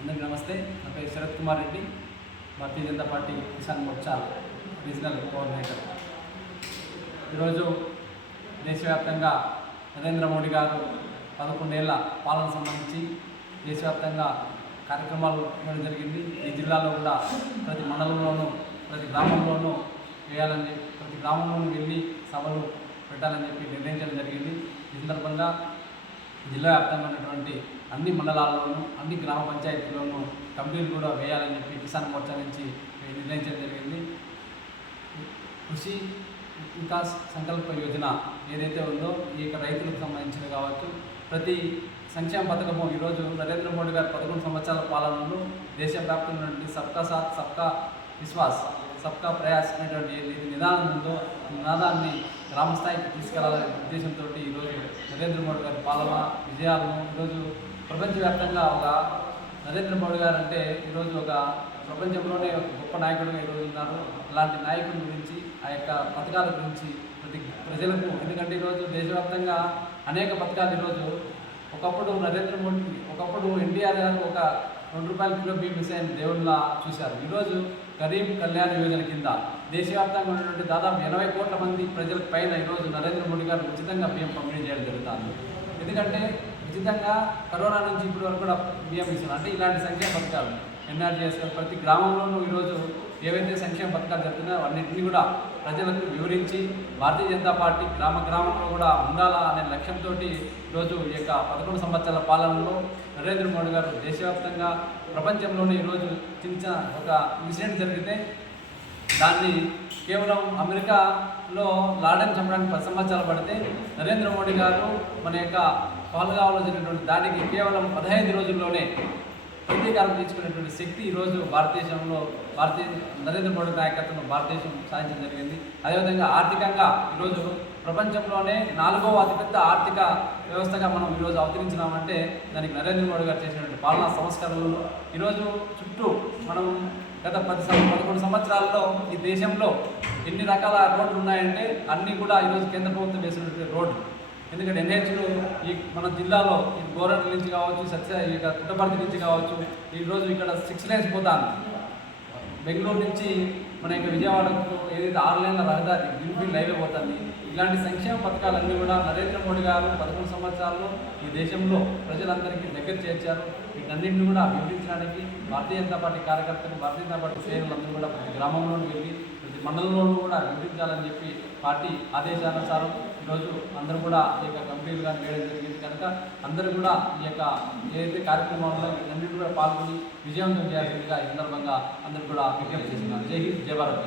అందరికీ నమస్తే. నా పేరు Sarath Kumar Reddy. Bharatiya Janata Party Kisan Morcha regional coordinator ఈరోజు దేశవ్యాప్తంగా నరేంద్ర మోడీ గారు పదకొండేళ్ళ పాలన సంబంధించి దేశవ్యాప్తంగా కార్యక్రమాలు ఇవ్వడం జరిగింది. ఈ జిల్లాలో కూడా ప్రతి మండలంలోనూ ప్రతి గ్రామంలోనూ వేయాలని ప్రతి గ్రామంలోనూ వెళ్ళి సభలు పెట్టాలని చెప్పి నిర్ణయించడం జరిగింది. ఈ సందర్భంగా జిల్లా వ్యాప్తంగా ఉన్నటువంటి అన్ని మండలాల్లోనూ అన్ని గ్రామ పంచాయతీల్లోనూ కంపెనీలు కూడా వేయాలని చెప్పి కిసాన్ మోర్చా నుంచి నిర్ణయించడం జరిగింది. కృషి వికాస్ సంకల్ప యోజన ఏదైతే ఉందో ఈ యొక్క రైతులకు సంబంధించినది కావచ్చు. ప్రతి సంక్షేమ పథకము ఈరోజు నరేంద్ర మోడీ గారి పదకొండు సంవత్సరాల పాలనలో దేశవ్యాప్తంగా ఉన్నటువంటి సబ్కా సాత్ సబ్కా విశ్వాస్ సబ్కా ప్రయాస్ అనేటువంటి నిదానంతో నిదానం ఉందో నినాదాన్ని గ్రామ స్థాయికి తీసుకెళ్ళాలనే ఉద్దేశంతో ఈరోజు నరేంద్ర మోడీ గారి పాలన విజయాలను ఈరోజు ప్రపంచవ్యాప్తంగా ఒక నరేంద్ర మోడీ గారు అంటే ఈరోజు ఒక ప్రపంచంలోనే ఒక గొప్ప నాయకుడుగా ఈరోజు ఉన్నారు. అలాంటి నాయకుడి గురించి ఆ యొక్క పథకాల గురించి ప్రతి ప్రజలకు ఎందుకంటే ఈరోజు దేశవ్యాప్తంగా అనేక పథకాలు ఈరోజు ఒకప్పుడు నరేంద్ర మోడీ ఒకప్పుడు ఎన్టీఆర్ గారు ఒక రెండు రూపాయల కిలో బియ్యం మిసైన్ దేవుళ్ళ చూశారు. ఈరోజు గరీబ్ కళ్యాణ యోజన కింద దేశవ్యాప్తంగా ఉన్నటువంటి దాదాపు ఎనభై కోట్ల మంది ప్రజల పైన ఈరోజు నరేంద్ర మోడీ గారు ఉచితంగా బియ్యం పంపిణీ చేయడం జరుగుతుంది. ఎందుకంటే ఉచితంగా కరోనా నుంచి ఇప్పటి వరకు కూడా బియ్యం ఇస్తున్నారు. అంటే ఇలాంటి సంఖ్య పథకాలు. ఎన్ఆర్జీఎస్ ప్రతి గ్రామంలోనూ ఈరోజు ఏవైతే సంక్షేమ పథకాలు జరుగుతున్నాయో అన్నింటినీ కూడా ప్రజలకు వివరించి భారతీయ జనతా పార్టీ గ్రామ గ్రామంలో కూడా ఉండాలా అనే లక్ష్యంతో ఈరోజు ఈ యొక్క పదకొండు సంవత్సరాల పాలనలో నరేంద్ర మోడీ గారు దేశవ్యాప్తంగా ప్రపంచంలోనే ఈరోజు చిన్న ఒక ఇన్సిడెంట్ జరిగితే దాన్ని కేవలం అమెరికాలో లాడన్ చంపడానికి పది సంవత్సరాలు పడితే నరేంద్ర మోడీ గారు మన యొక్క పాల్గావలో జరిగినటువంటి దానికి కేవలం పదహైదు రోజుల్లోనే ప్రతీకారం తీసుకునేటువంటి శక్తి ఈరోజు భారతదేశంలో భారతీయ నరేంద్ర మోడీ నాయకత్వంలో భారతదేశం సాధించడం జరిగింది. అదేవిధంగా ఆర్థికంగా ఈరోజు ప్రపంచంలోనే నాలుగవ అతిపెద్ద ఆర్థిక వ్యవస్థగా మనం ఈరోజు అవతరించినామంటే దానికి నరేంద్ర మోడీ గారు చేసినటువంటి పాలనా సంస్కరణలు ఈరోజు చుట్టూ మనం గత పది పదకొండు సంవత్సరాల్లో ఈ దేశంలో ఎన్ని రకాల రోడ్లు ఉన్నాయంటే అన్నీ కూడా ఈరోజు కేంద్ర ప్రభుత్వం వేసినటువంటి రోడ్లు. ఎందుకంటే ఎన్హెచ్లు ఈ మన జిల్లాలో ఈ గోరంట్ల నుంచి కావచ్చు సత్య ఇక పుట్టపర్తి నుంచి కావచ్చు ఈరోజు ఇక్కడ సిక్స్ లైన్స్ పోతాను బెంగళూరు నుంచి మన యొక్క విజయవాడకు ఏదైతే ఆరు లైన్ల రహదారి గ్రీన్ఫీల్డ్ హైవే పోతుంది ఇలాంటి సంక్షేమ పథకాలన్నీ కూడా నరేంద్ర మోడీ గారు పదకొండు సంవత్సరాల్లో ఈ దేశంలో ప్రజలందరికీ దగ్గర చేర్చారు. వీటన్నింటిని కూడా అభివృద్ధించడానికి భారతీయ జనతా పార్టీ కార్యకర్తలు భారతీయ జనతా పార్టీ సేవలందరూ కూడా ప్రతి గ్రామంలోకి వెళ్ళి మండలంలోనూ కూడా వివరించాలని చెప్పి పార్టీ ఆదేశానుసారం ఈరోజు అందరూ కూడా ఈ యొక్క కమిటీలుగా వేయడం జరిగింది. కనుక అందరూ కూడా ఈ యొక్క ఏదైతే కార్యక్రమంలో అన్నింటి కూడా పాల్గొని విజయవంతం చేయాల్సిందిగా ఈ సందర్భంగా అందరూ కూడా విజ్ఞప్తి చేస్తున్నారు. జై హింద్ జై భారత్